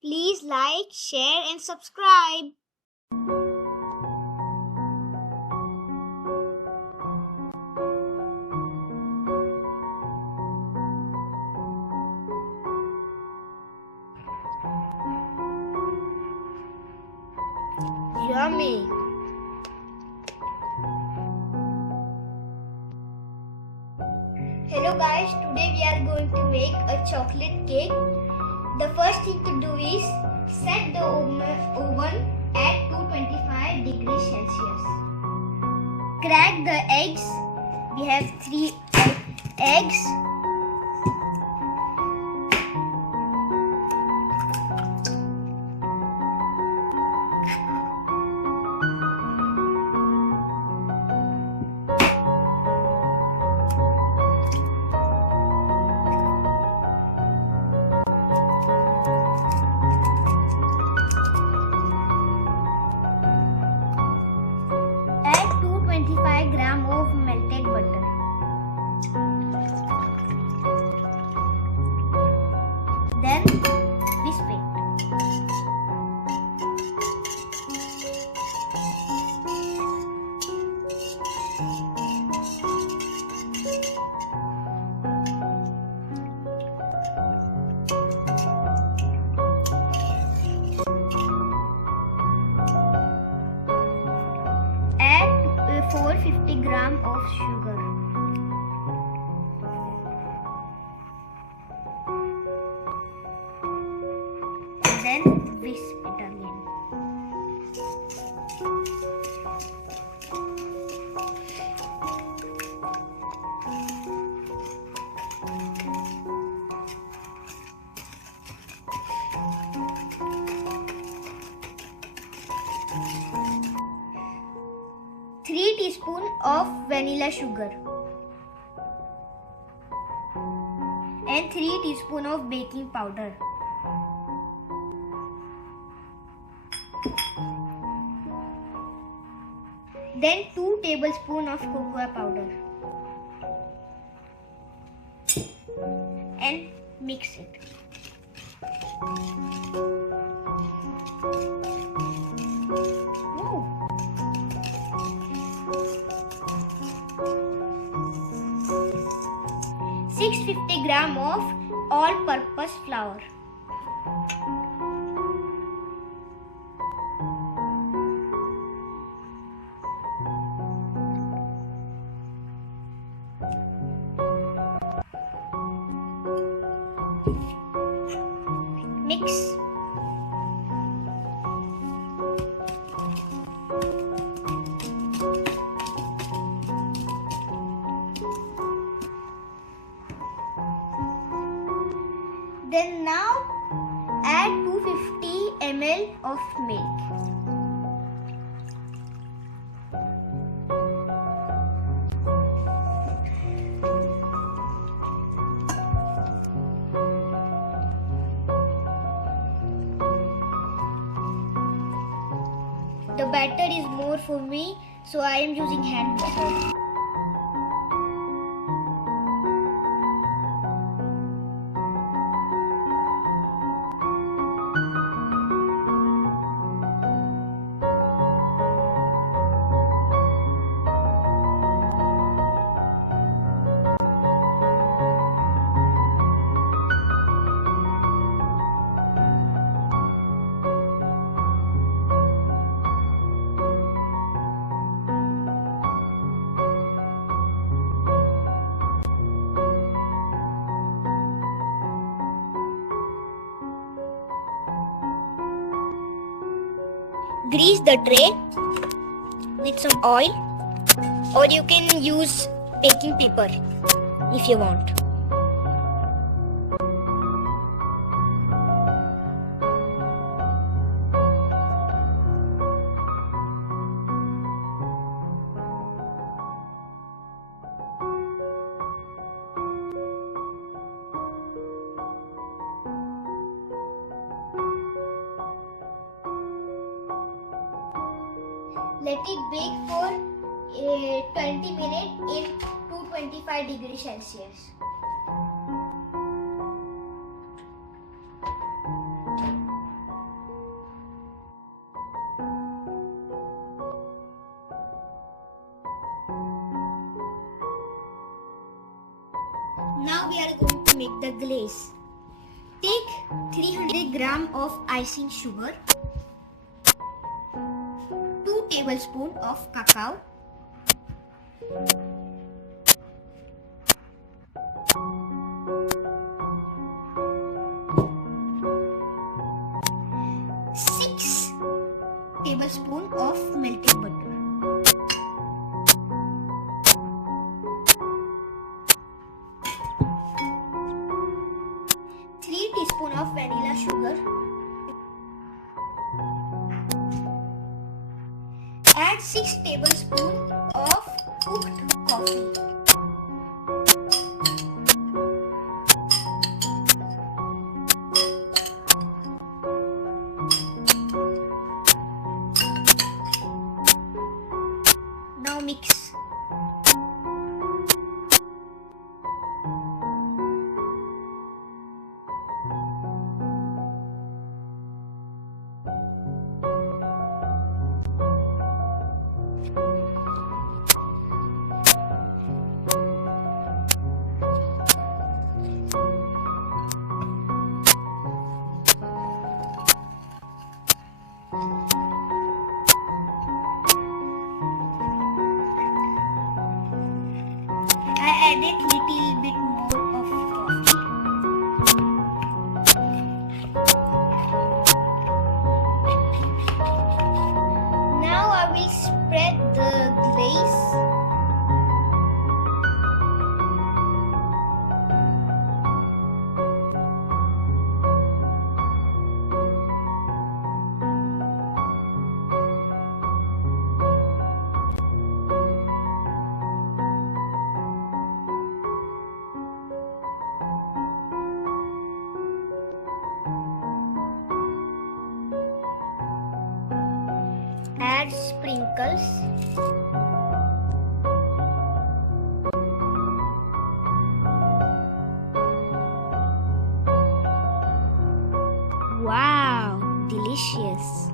Please like, share and subscribe. Yummy. Hello guys, today we are going to make a chocolate cake. The first thing to do is set the oven at 225 degrees Celsius. Crack the eggs. We have 3 eggs. Add 225 gram of melted butter. Then whisk it. Add 450 gram of sugar. Then whisk it again. Three teaspoons of vanilla sugar and 3 teaspoons of baking powder. Then 2 tablespoons of cocoa powder and mix it. Ooh. 650 gram of all-purpose flour. Mix. Then now add 250 ml of milk. The batter is more for me, so I am using hand mixer. Grease the tray with some oil, or you can use baking paper if you want. Let it bake for 20 minutes in 225 degrees Celsius. the glaze. Take 300 gram of icing sugar, 2 tablespoons of cacao, 6 tablespoons of melted butter, 3 teaspoons of vanilla sugar. Add 6 tablespoons of cooked coffee. Now mix. I added little bit more of coffee. Now I will spread the glaze. Add sprinkles. Wow, delicious.